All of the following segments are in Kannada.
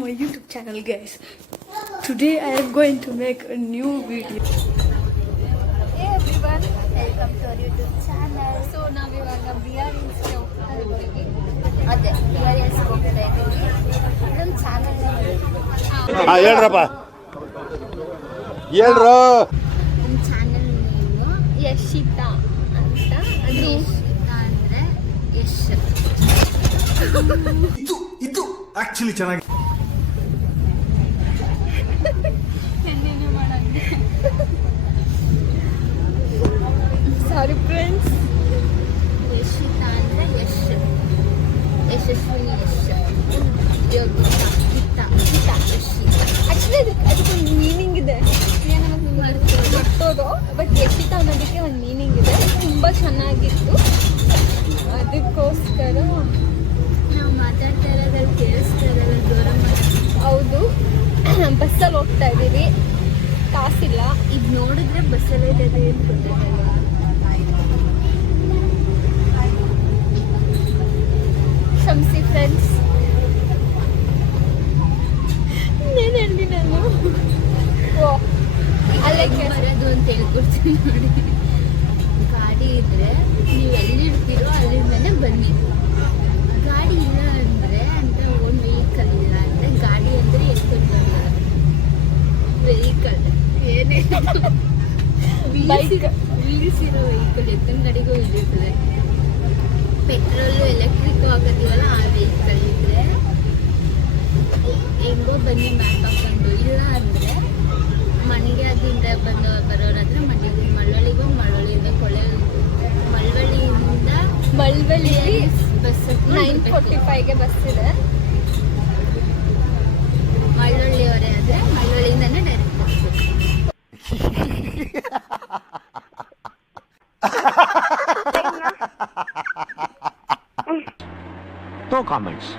my YouTube channel, guys. Today I am going to make a new video. Hey everyone, welcome to our YouTube channel. So ನಾವು ಇವಾಗ ಬಿಆರ್ಎನ್ಸ್ಗೆ ಹೋಗ್ತಾ ಇದ್ದೀವಿ. ಅದೇ ಬಿಆರ್ಎನ್ಸ್ಗೆ ಹೋಗ್ತಾ ಇದ್ದೀವಿ. ಇದೊಂದು ಚಾನಲ್ ಹೇಳ್ರಪ್ಪ ಹೇಳ್ರು. ನಮ್ಮ ಚಾನಲ್ ನೇಮು ಯಶಿತಾ ಅಂತ. ಅದು ಯಶಿತಾ ಅಂದರೆ ಯಶ್. ಇದು ಆಕ್ಚುಲಿ ಚೆನ್ನಾಗಿ Sorry friends. ಯಶಿತಾ ಅಂದರೆ ಯಶ್, ಯಶಸ್ವಿನಿ ಯಶ್, ಯೋಗಿತಾ ಗೀತಾ ಗೀತಾ ಯಶಿ. Actually ಅದಕ್ಕೊಂದು ಮೀನಿಂಗ್ ಇದೆ. ಮರ್ತೋದು ಬಟ್ ಯಶಿತಾ ಅನ್ನೋದಕ್ಕೆ ಒಂದು ಮೀನಿಂಗ್ ಇದೆ. ತುಂಬ ಚೆನ್ನಾಗಿತ್ತು, ಅದಕ್ಕೋಸ್ಕರ ನಾವು ಮಾತಾಡ್ತಾ ಇರೋದ್ರಲ್ಲಿ ಕೇಳಿಸ್ತಾ ಇರೋಲ್ಲ, ದೂರ ಹೌದು. ಬಸ್ಸಲ್ಲಿ ಹೋಗ್ತಾ ಇದ್ದೀವಿ, ಕಾಸಿಲ್ಲ. ಇದು ನೋಡಿದ್ರೆ ಬಸ್ಸಲ್ಲಿ ಇದ್ದೇವೆ ಅಂತ ಗೊತ್ತಾಗಲ್ಲ. ಕ್ಷಮಿಸಿ ಫ್ರೆಂಡ್ಸ್. ಏನು ಹೇಳಿ ನಾನು ಓ ಅಲ್ಲೇ ಬರೋದು ಅಂತ ಹೇಳ್ಕೊಡ್ತೀನಿ ನೋಡಿ. ಗಾಡಿ ಇದ್ರೆ ನೀವು ಎಲ್ಲಿರ್ತೀರೋ ಅಲ್ಲಿಂದನೇ ಬನ್ನಿ. ಗಾಡಿ ಇಲ್ಲ ಅಂದರೆ ಅಂತ ಓನ್ ವೆಹಿಕಲ್ ಇಲ್ಲ ಅಂದರೆ ಗಾಡಿ ಅಂದರೆ ಎತ್ಕೊಂಡು ಬರಲ್ಲ. ವೆಹಿಕಲ್ ಏನೇ ಬೈಕ್ ವೀಲ್ಸ್ ಇರೋ ವೆಹಿಕಲ್ ಎತ್ತಿನ ಗಾಡಿಗೂ ಇಲ್ಲಿರ್ತದೆ. ಪೆಟ್ರೋಲು ಎಲೆಕ್ಟ್ರಿಕ್ ಆಗೋದಿವಲ್ಲ, ಆ ವೆಹಿಕಲ್ ಇದ್ರೆ ಹೆಂಗೋ ಬನ್ನಿ ಮ್ಯಾಪ್ ಹಾಕೊಂಡು. ಇಲ್ಲ ಅಂದರೆ ಮಂಡ್ಯದಿಂದ ಬರೋರಾದ್ರೆ ಮಂಡ್ಯಗೂ, ಮಳವಳ್ಳಿಗೂ, ಮಳವಳ್ಳಿಯಿಂದ ಮಳವಳ್ಳಿಯಲ್ಲಿ ಬಸ್ 9:45ಗೆ ಬಸ್ ಇದೆ. ಮಳವಳ್ಳಿಯವರೇ ಆದರೆ ಮಳವಳ್ಳಿಯಿಂದನೇ direct bus. No comments.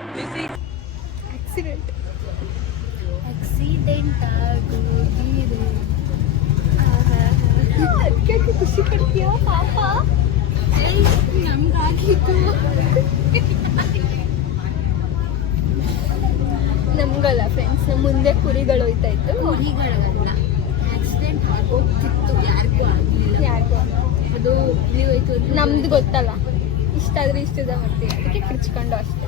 Accident ಆಗೋಗಿದೆ. ಅದಕ್ಕೆ ಖುಷಿ ಪಡ್ತೀಯ ಪಾಪ? ನಮ್ಗಾಗಿತ್ತು. ನಮ್ಗಲ್ಲ ಫ್ರೆಂಡ್ಸ್, ಮುಂದೆ ಕುರಿಗಳು ಹೋಯ್ತಾ ಇತ್ತು. ಕುರಿಗಳಲ್ಲ, ಆಕ್ಸಿಡೆಂಟ್ ಆಗೋಗ್ತಿತ್ತು, ಯಾರಿಗೂ ಆಗಲಿಲ್ಲ. ಯಾಕೋ ಅದು ಇಲ್ಲಿ ಹೋಯ್ತು ಅಂತ ನಮ್ದು ಗೊತ್ತಲ್ಲ, ಇಷ್ಟಾದ್ರೆ ಇಷ್ಟದ ಮಾಡ್ತೀವಿ, ಅದಕ್ಕೆ ಕಿರ್ಚ್ಕೊಂಡು ಅಷ್ಟೇ.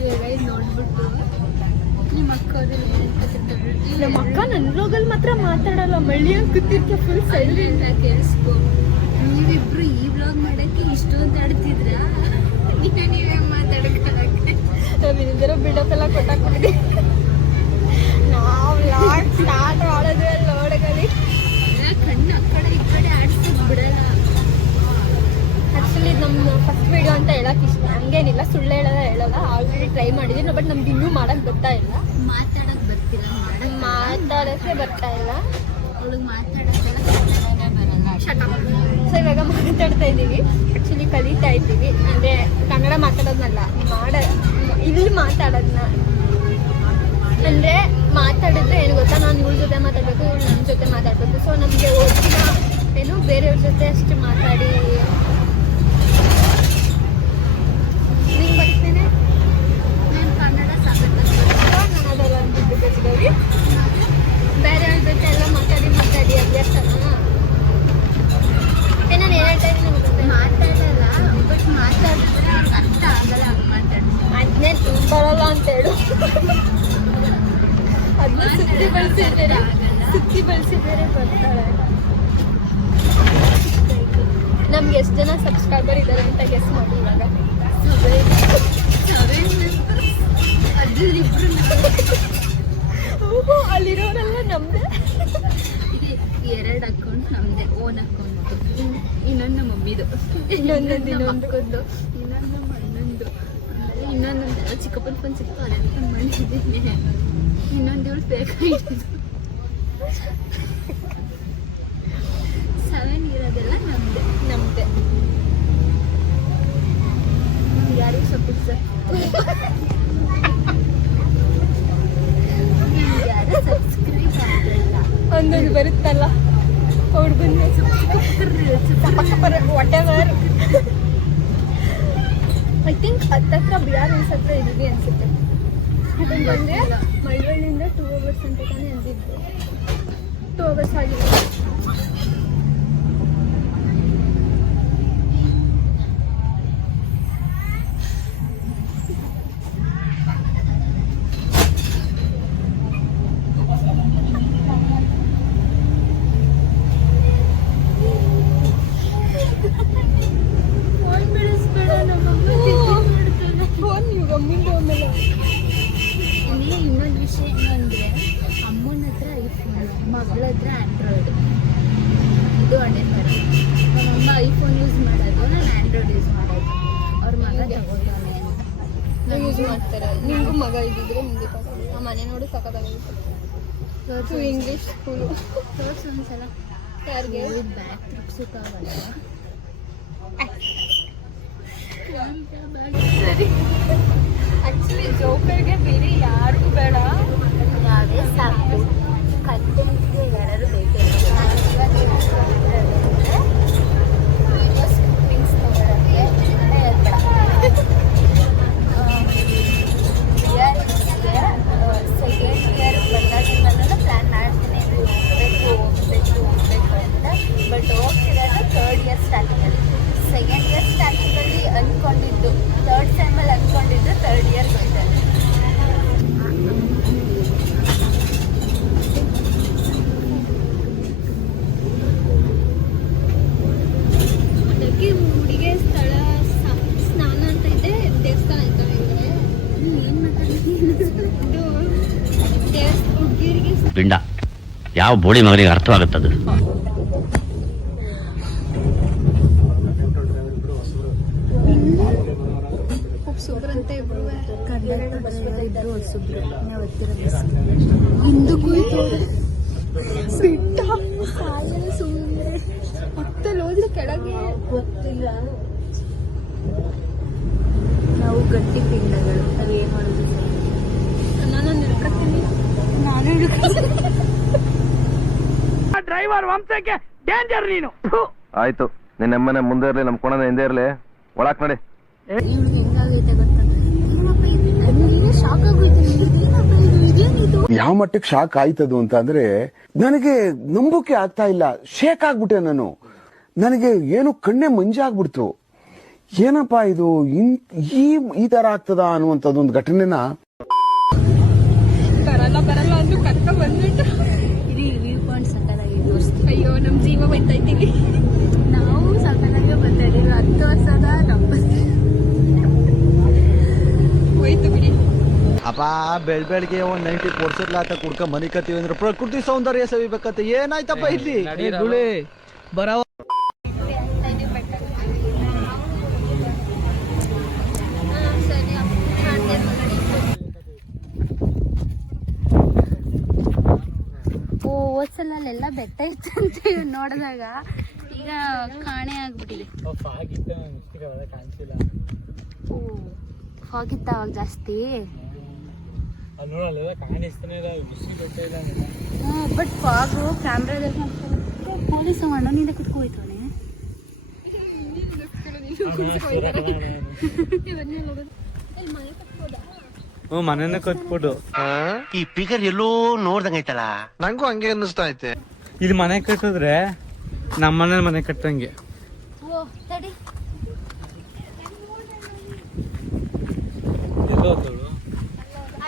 ಇವಾಗ ಇದು ನೋಡ್ಬಿಟ್ಟು ನಿಮ್ಮ ಅಕ್ಕವ್ರು ನಮ್ಮ ಅಕ್ಕ ನನ್ನ ಬ್ಲಾಗಲ್ಲಿ ಮಾತ್ರ ಮಾತಾಡಲ್ಲ, ಮಳ್ಳಿ ಅಂತ ಕೂತಿರ್ತೀಯ ಫುಲ್ ಸೈಲೆಂಟ್. ಸೈಲೆಂಟ್ ಕೇಳಿಸ್ಕೊ. ನೀವಿಬ್ರು ಈ ಬ್ಲಾಗ್ ಮಾಡಕ್ಕೆ ಇಷ್ಟೊಂದು ಆಡ್ತಿದ್ರ? ನೀವೇ ಮಾತಾಡಕ್ಕೆ ನಾವಿಂದರ ಬಿಲ್ಡಪ್ ಎಲ್ಲ ಕೊಟ್ಟಾಕ್ಬಿಟ್ಟಿದ್ವಿ. ನಾವು ಲಾಡ್ ಸ್ಟಾರ್ಟ್ ಮಾಡೋದು ಲೋಡಗಲ್ಲಿ ಕಣ್ಣು ಆ ಕಡೆ ಈ ಕಡೆ ಆಡ್ಸಕ್ ಬಿಡಲ್ಲ. ಆ್ಯಕ್ಚುಲಿ ನಮ್ಮ ಫಸ್ಟ್ ವಿಡಿಯೋ ಅಂತ ಹೇಳಕ್ಕೆ ಇಷ್ಟ, ಹಂಗೇನಿಲ್ಲ, ಸುಳ್ಳು ಹೇಳಲ್ಲ. ಆಲ್ರೆಡಿ ಟ್ರೈ ಮಾಡಿದ್ದೀನಿ, ಬಟ್ ನಮ್ಗೆ ಇನ್ನೂ ಮಾಡೋಕ್ಕೆ ಬರ್ತಾ ಇಲ್ಲ. ಮಾತಾಡಕ್ ಬರ್ತಿಲ್ಲ, ಮಾತಾಡೋಕ್ಕೆ ಬರ್ತಾ ಇಲ್ಲ. ಅವಳಿಗೆ ಮಾತಾಡಕ್ಕೆಲ್ಲ ಕನ್ನಡನೇ ಬರಲ್ಲ. ಸೊ ಇವಾಗ ಮಾತಾಡ್ತಾ ಇದ್ದೀವಿ, ಆ್ಯಕ್ಚುಲಿ ಕಲಿತಾ ಇದ್ದೀವಿ. ಅಂದರೆ ಕನ್ನಡ ಮಾತಾಡೋದನ್ನಲ್ಲ, ಇಲ್ಲಿ ಮಾತಾಡೋದನ್ನ. ಅಂದರೆ ಮಾತಾಡಿದ್ರೆ ಏನು ಗೊತ್ತಾ, ನಾನು ಇವ್ಳ ಜೊತೆ ಮಾತಾಡಬೇಕು, ಇವ್ಳು ನನ್ನ ಜೊತೆ ಮಾತಾಡಬೇಕು. ಸೊ ನಮಗೆ ಓದಿನ ಏನು ಬೇರೆಯವ್ರ ಜೊತೆ ಅಷ್ಟು ಮಾತಾಡಿ ನಿಂಗೆ ಬರ್ತೇನೆ. ನಾನು ಕನ್ನಡ ಸಾಕತ್ತೆ. ನಾನು ಅದೆಲ್ಲ ಅಂತಿದ್ದು ಗೊತ್ತಿದ್ದೀವಿ, ಬೇರೆಯವ್ರ ಜೊತೆ ಎಲ್ಲ ಮಾತಾಡಿ ಅಭ್ಯಾಸನ. ನಾನು ಏನು ಹೇಳ್ತಾ ಇದ್ದೀನಿ ಗೊತ್ತಾ, ಮಾತಾಡಲ್ಲ, ಬಟ್ ಮಾತಾಡಿದ್ರೆ ಅವ್ರಿಗೆ ಅರ್ಥ ಆಗಲ್ಲ. ಹಂಗೆ ಮಾತಾಡ್ತೀನಿ. ಅದನ್ನೇ ಬರಲ್ಲ ಅಂತ ಹೇಳು. ಅದನ್ನ ಸುತ್ತಿ ಬಳಸಿದರೆ ಬರ್ತಾಳೆ. ನಮ್ಗೆ ಎಷ್ಟು ಜನ ಸಬ್ಸ್ಕ್ರೈಬರ್ ಇದ್ದಾರೆ ಅಂತ ಗೆಸ್ ಮಾಡಿ ಇವಾಗ. ಅಲ್ಲಿರೋರೆಲ್ಲ ನಮ್ದೆ. ಎರಡು ಅಕೌಂಟ್ ನಮ್ದೆ, ಓನ್ ಅಕೌಂಟ್. ಇನ್ನೊಂದು ನಮ್ಮ ಮಮ್ಮಿದು, ಇನ್ನೊಂದು ಇನ್ನೊಂದು ನಮ್ಮ ಅಣ್ಣಂದು, ಆಮೇಲೆ ಇನ್ನೊಂದು ಚಿಕ್ಕಪ್ಪನ ಫೋನ್ ಸಿಕ್ತು, ಅದನ್ನು ಮಾಡಿದ್ದೀನಿ. ಇನ್ನೊಂದು ಇವಳು ಬೇಕಾಗಿದ್ದು 7 ಇರೋದೆಲ್ಲ ನಮ್ದೆ. ಯಾರಿಗೆ ಸಪೋರ್ಟ್ ಸರ್? ಯಾರು ಸಬ್ಸ್ಕ್ರೈಬ್ ಆಗಲ್ಲ. ಒಂದೊಂದು ಬರುತ್ತಲ್ಲ ಹುಡುಗನ ವಾಟ್ ಎವರ್. ಐ ಥಿಂಕ್ ಹತ್ತತ್ರ ಬಿಆರ್ಎನ್ಸ್ ಹತ್ರ ಇದೀವಿ ಅನ್ಸುತ್ತೆ. ಬಂದ್ರೆ ಮಳವಳ್ಳಿಯಿಂದ 2 hours ಅಂತ ತಾನೇ ಅಂದಿದ್ದು. 2 hours ಆಗಿದೆ. ಫೋನ್ ನೀವು ಗಮ್ಮಿಂದ ಆಮೇಲೆ ಇಲ್ಲಿ ಇನ್ನೊಂದು ವಿಷಯ ಏನಂದ್ರೆ ಅಮ್ಮನ ಹತ್ರ ಐಫೋನ್, ಮಗಳ ಹತ್ರ ಆಂಡ್ರಾಯ್ಡ್. ಇದು ಅಣ್ಣೆಪರ. ನಮ್ಮಮ್ಮ ಐಫೋನ್ ಯೂಸ್ ಮಾಡೋದು, ನಾನು ಆಂಡ್ರಾಯ್ಡ್ ಯೂಸ್ ಮಾಡೋದು. ಅವ್ರ ಮಗ ತಗೋತಾನೆ ಅಂತ ಯೂಸ್ ಮಾಡ್ತಾರೆ. ನಿಮಗೂ ಮಗ ಇದ್ದಿದ್ರೆ ನಿಮಗೆ ಆ ಮನೆ ನೋಡಿ ಸಖತ್ತಾಗಿರುತ್ತೆ. ಇಂಗ್ಲೀಷ್ ಸ್ಕೂಲು ತೋರ್ಸು ಒಂದ್ಸಲ. ಯಾರಿಗೆ ಬ್ಯಾಗ್ ತಿರ್ಗ್ಸೋಕ್ಕಾಗಲ್ಲ. ಸರಿ. ಆಕ್ಚುಲಿ ಜೋಕರ್ಗೆ ಬೇರೆ ಯಾರಿಗೂ ಬೇಡ, ನಾವೇ ಸಾಕು. ಕಂಟೆಂಟ್ಗೆ ಯಾರು ಬೇಕೇ ವಿಡಿಯೋಸ್ ನೋಡೋಕ್ಕೆ ಸೆಕೆಂಡ್ ಇಯರ್ ಬಂದಾಗಿಂದ ಪ್ಲ್ಯಾನ್ ಮಾಡ್ತೀನಿ ಹೋಗ್ಬೇಕು ಅಂತ. ಬಟ್ ಹೋಗ್ತಿರೋದು 3rd ಇಯರ್ ಸ್ಟಾರ್ಟಿಂಗಲ್ಲಿ. 2nd ಇಯರ್ ಸ್ಟಾರ್ಟಿಂಗಲ್ಲಿ ಅಂದ್ಕೊಂಡಿದ್ದು, 3rd ಸೆಮ್ಮಲ್ಲಿ ಅಂದ್ಕೊಂಡಿದ್ದು 3rd ಇಯರ್ ಬಂದೆ. ಅದಕ್ಕೆ ಹುಡುಗಿ ಸ್ಥಳ ಸ್ನಾನ ಅಂತ ಇದೆ, ದೇವಸ್ಥಾನ ಇದ್ದಾವೆ ಅಂದರೆ ಏನು ಮಾತಾಡ್ತೀನಿ? ಇದು ಹುಡುಗಿರಿಗೆ ಪಿಂಡ ಯಾವ ಬೋಳಿ ಮಗನಿಗೆ ಅರ್ಥವಾಗುತ್ತದು. ಸೂಪರ್ ಅಂತ ಇಬ್ರು ಇದ್ರು ಹೊಸಬ್ರು ಹಿಂದಕ್ಕೂ ಬಿಟ್ಟ ಸಾಯಲ್ಲ ಸುಮ್ಮನೆ ಹತ್ತಲ್ಲಿ ಹೋದ್ರೆ ಕೆಳಗೆ ಗೊತ್ತಿಲ್ಲ. ನಾವು ಗಟ್ಟಿ ಪಿಂಡಗಳು, ನಾವೇನು ಮಾಡೋದು? ನಾನು ನಿಲ್ಕತ್ತೀನಿ. ನಾನು ಡ್ರೈವರ್ ವಂಶಕ್ಕೆ ಡೇಂಜರ್ ನೀನು. ಆಯ್ತು, ನಿನ್ನೆಮ್ಮನೆ ಮುಂದೆ ಇರ್ಲಿ, ನಮ್ ಕೋಣನ ಹಿಂದೆ ಇರ್ಲಿ. ಒಳಕ್ ನೋಡಿ. ಇವ್ಳು ಹೆಂಗಾಗೈತೆ ಗೊತ್ತಾ? ಏನಪ್ಪ ಇದು? ನನಗೆ ಶಾಕ್ ಆಗೋಯ್ತು. ಏನಪ್ಪ ಇದು? ಇದೇನಿದು? ಯಾವ ಮಟ್ಟಕ್ಕೆ ಶಾಕ್ ಆಯ್ತದು ಅಂತ ಅಂದ್ರೆ ನನಗೆ ನಂಬೋಕೆ ಆಗ್ತಾ ಇಲ್ಲ. ಶೇಕ್ ಆಗ್ಬಿಟ್ಟೆ ನಾನು. ನನಗೆ ಏನು ಕಣ್ಣೆ ಮಂಜಾಗ್ಬಿಡ್ತು. ಏನಪ್ಪಾ ಇದು ಈ ತರ ಆಗ್ತದ ಅನ್ನುವಂಥದ್ದು ಒಂದು ಘಟನೆನ ಬರಲ್ಲ ಅಂದ್ರೂ ಕರ್ಕ ಬಂದ್ಬಿಟ್ಟು ಇದು ವ್ಯೂ ಪಾಯಿಂಟ್ ಸಕ್ಕದಾಗಿ ತೋರಿಸ್ತೀವಿ. ಅಯ್ಯೋ ನಮ್ ಜೀವ ಬೈತಾ ಇದ್ದೀವಿ. ನಾವು ಸಕ್ಕದಾಗೆ ಬರ್ತಾ ಇದೀವಿ. 10 ವರ್ಷದ ಹೋಯ್ತು ಬಿಡಿ. ಅಪ್ಪ ಬೆಳ್ಬೆಳ್ಗೆ ಒಂದ್ 90 ಕೊಡ್ಸಿರ್ಲಾತ ಕುಡ್ಕ ಮನಿ ಕತ್ತೀವಿ ಅಂದ್ರೆ ಪ್ರಕೃತಿ ಸೌಂದರ್ಯ ಸವಿಬೇಕಂತ ಏನಾಯ್ತಪ್ಪ ಇಲ್ಲಿ ಗುಳಿ ಬರವ. ಹೋದ್ಸಲ ಅಲ್ಲೆಲ್ಲ ಬೆಟ್ಟ ಇತ್ತಂತ ನೋಡಿದಾಗ ಈಗ ಕಾಣೆ ಆಗ್ಬಿಟ್ಟಿದೆ. ಓ ಹೋಗಿತ್ತ ಅವಾಗ ಜಾಸ್ತಿ. ಬಟ್ ಫಾಗು ಕ್ಯಾಮ್ರಾದಲ್ಲಿ ಪೊಲೀಸ್ ಅಣ್ಣನಿಂದ ಕುತ್ಕೋಯ್ತಾನೆ. ಮನೆನ ಕತ್ಬಿಟ್ಟು ಈ ಪಿಗರ್ ಎಲ್ಲೋ ನೋಡ್ದಂಗೈತಲ್ಲ. ನಂಗೂ ಹಂಗೆ ಅನ್ನಿಸ್ತಾ ಐತೆ. ಇಲ್ಲಿ ಮನೆ ಕಟ್ಟಿದ್ರೆ ನಮ್ಮನೆ ಮನೆ ಕಟ್ಟಂಗೆ. ಓ ತಡಿ,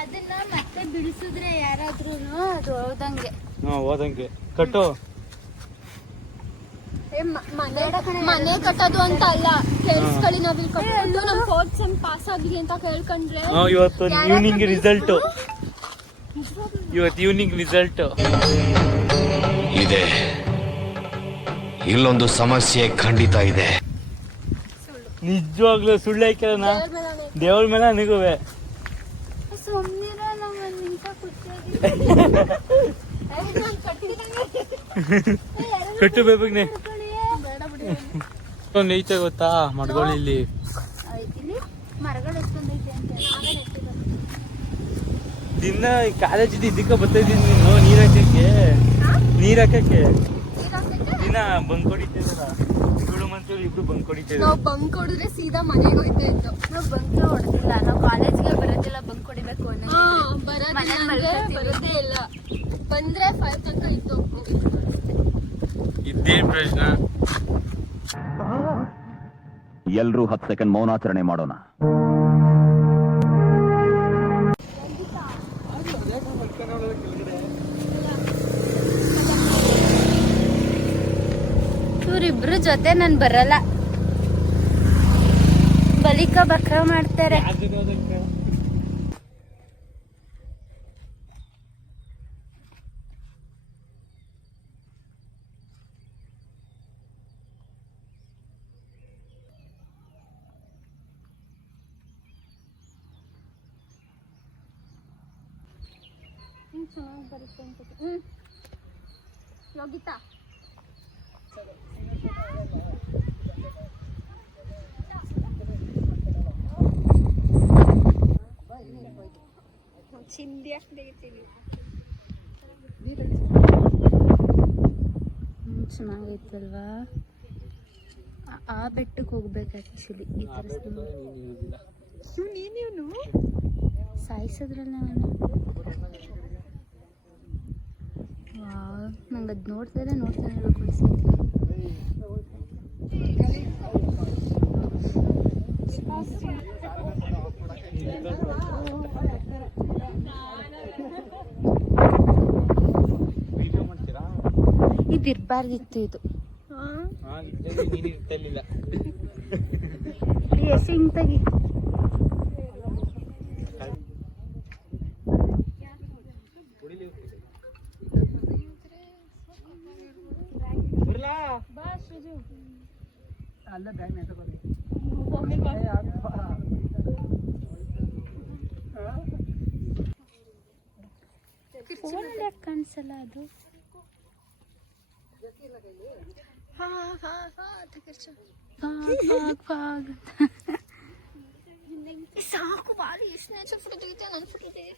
ಅದನ್ನ ಮತ್ತೆ ಬಿಡಿಸಿದ್ರೆ ಯಾರಾದ್ರೂ ಅದು ಹೋದಂಗೆ. ಹೋದಂಗೆ ಕಟ್ಟು. ಮನೆ ಕಟ್ಟೋದು ಅಂತ ಅಲ್ಲ, ಕೇಳಿಸ್ಕೊಳ್ಳಿ. ನಾವಿಲ್ಲಿ ಕಟ್ಟೋದು ನಮ್ 4th ಸೆಮ್ ಪಾಸ್ ಆಗಿದೆ ಅಂತ ಕೇಳ್ಕೊಂಡ್ರೆ ಇವತ್ತು ಈವ್ನಿಂಗ್ ರಿಸಲ್ಟ್. ಇದೆ. ಇಲ್ಲೊಂದು ಸಮಸ್ಯೆ ಖಂಡಿತ ಇದೆ. ನಿಜವಾಗ್ಲೂ ಸುಳ್ಳು ಹಾಕ್ಯಾರನ ದೇವ್ರ ಮೇಲೆ ನನಗುವೆ. ಸುಮ್ಮನಿರ ನಮ್ಮ ನಿಂತ ಕಟ್ಟು ಬೇಬಗ್ನೆ ಐತೆ ಗೊತ್ತಾ ಮಡ್ಗೋಳಿ ಇಲ್ಲಿ ಮರಗಳು ಎಷ್ಟೊಂದೈತೆ ಅಂತ ದಿನ ಕಾಲೇಜಿಂದ ಇದಕ್ಕೆ ಬರ್ತಾ ಇದ್ದೀನಿ ನೀನು ನೀರ್ ಹಾಕಕ್ಕೆ ದಿನ ಬಂಕ್ ಹೊಡಿತಿದ್ದಲ್ಲ. ಇವಳು ಮಂಚೂರು ಇಬ್ರು ಬಂಕ್ ಹೊಡಿತಿದ್ರು. ನಾವು ಬಂಕ್ ಹೊಡೆದ್ರೆ ಸೀದಾ ಮನೆಗೆ ಹೋಯ್ತಾ ಇತ್ತು. ನಾವು ಬಂಕ್ ಹೊಡೆದಿಲ್ಲ, ನಾವು ಕಾಲೇಜ್ಗೆ ಬರೋದಿಲ್ಲ ಬಂಕ್ ಹೊಡಿಬೇಕು ಅನ್ನೋ. ಮನೇಲಿ ಬರೋದೇ ಇಲ್ಲ. ಬಂದ್ರೆ 5 ತನಕ ಇದ್ದು ಹೋಗ್ತೀವಿ. ಇದೇನ್ ಪ್ರಶ್ನೆ? ಎಲ್ರೂ 10 ಸೆಕೆಂಡ್ ಮೌನಾಚರಣೆ ಮಾಡೋಣ. ಇವ್ರಿಬ್ರು ಜೊತೆ ನಾನು ಬರಲ್ಲ, ಬಲಿಕ ಬಕ ಮಾಡ್ತಾರೆ. ಚೆನ್ನಾಗಿ ಬರುತ್ತೆ ಅಂತ. ಯೋಗಿತಾ ಚಿಂದಿ ಹಾಕ್ತೀವಿ. ಚೆನ್ನಾಗೈತಲ್ವಾ? ಆ ಬೆಟ್ಟಕ್ಕೆ ಹೋಗ್ಬೇಕು ಆ್ಯಕ್ಚುಲಿ. ಈ ಥರ ನೀನು ಸಾಯಿಸಿದ್ರಲ್ಲ ನಂಗೆ ಅದು ನೋಡ್ತಾನೆ ಇರಬೇಕು ಅನ್ಸುತ್ತೆ. ಇದಿರ್ಬಾರ್ದಿತ್ತು ಇದು. ಎಷ್ಟು ಹಿಂಗ್ ತೆಗಿ. ಫೋನಲ್ಲಿ ಯಾಕೆ ಕಾಣಿಸಲ್ಲ ಅದು? ಸಾಕು ಬಾರಿ ಎಷ್ಟು ನೇಚರ್ ಫೋಟೋ ತೆಗಿತೆ. ನನ್ನ ಫೋಟೋ ತೆಗಿ.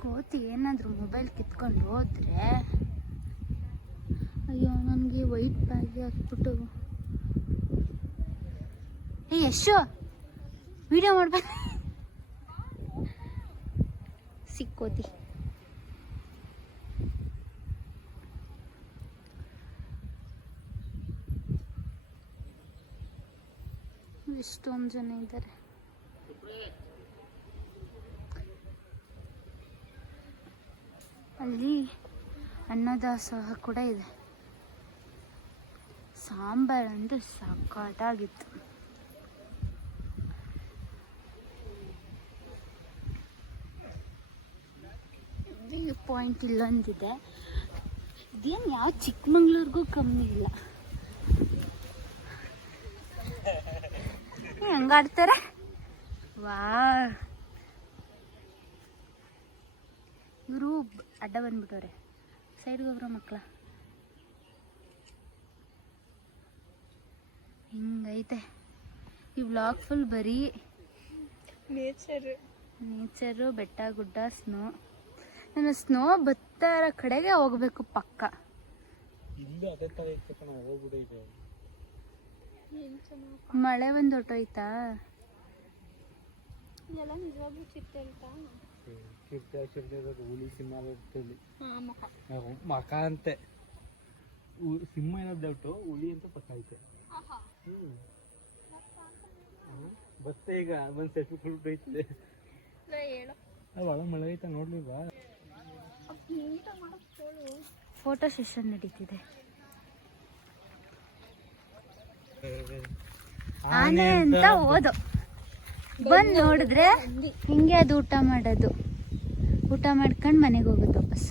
ಕೋತಿ ಏನಾದರೂ ಮೊಬೈಲ್ ಕಿತ್ಕೊಂಡು ಹೋದ್ರೆ, ಅಯ್ಯೋ ನನಗೆ ವೈಟ್ ಬ್ಯಾಗ್ ಹಾಕ್ಬಿಟ್ಟು. ಯಶು ವಿಡಿಯೋ ಮಾಡ್ಬೇಕು. ಸಿಕ್ಕೋತಿ. ಎಷ್ಟೊಂದು ಜನ ಇದ್ದಾರೆ. ಅಲ್ಲಿ ಅನ್ನದಾಸೋಹ ಕೂಡ ಇದೆ. ಸಾಂಬಾರು ಅಂದ್ರೆ ಸಕ್ಕತ್ತಾಗಿತ್ತು. View point ಇಲ್ಲೊಂದಿದೆ. ಇದೇನು ಯಾವ ಚಿಕ್ಕಮಂಗ್ಳೂರ್ಗೂ ಕಮ್ಮಿ ಇಲ್ಲ. ಹೆಂಗಾಡ್ತಾರೆ ವಾ. ಇವರು ಅಡ್ಡ ಬಂದ್ಬಿಟ್ಟವ್ರೆ. ಸೈಡ್ಗೆ ಹೋಗ್ರ ಮಕ್ಕಳ. ಹಿಂಗೈತೆ ಈ ವ್ಲಾಗ್. ಫುಲ್ ಬರೀ ನೇಚರು, ಬೆಟ್ಟ ಗುಡ್ಡ, ಸ್ನೋ. ನಾನು ಸ್ನೋ ಬತ್ತಾರ ಕಡೆಗೆ ಹೋಗ್ಬೇಕು ಪಕ್ಕ. ಮಳೆ ಬಂದು ಹೊಟ್ಟೋಯ್ತಾ? ಎಲ್ಲ ನಿಜವಾಗ್ಲೂ ಚಿಟ್ಟೆ ಆಯ್ತಾ? ಹುಲಿ ಸಿಂಹ ಮಕ ಅಂತೆ. ಸಿಂಹ ಏನೋ ಡೌಟು, ಹುಲಿ ಅಂತ ಪಕ್ಕ ಐತೆ. ಬತ್ತೆ ಈಗ ಬಂದು ಸೆಲ್ಫಿ ಫುಲ್ ಐತೆ. ಒಳ ಮಳೆ ಐತ ನೋಡ್ಲಿಲ್ವಾ? ಫೋಟೋ ಸೆಷನ್ ನಡೀತಿದೆ. ಆನೆ ಅಂತ ಹೋದು ಬಂದು ನೋಡಿದ್ರೆ ಹಿಂಗೆ ಅದು ಊಟ ಮಾಡೋದು. ಊಟ ಮಾಡ್ಕೊಂಡು ಮನೆಗೆ ಹೋಗುತ್ತೆ ವಾಪಸ್.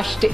ಅಷ್ಟೇ.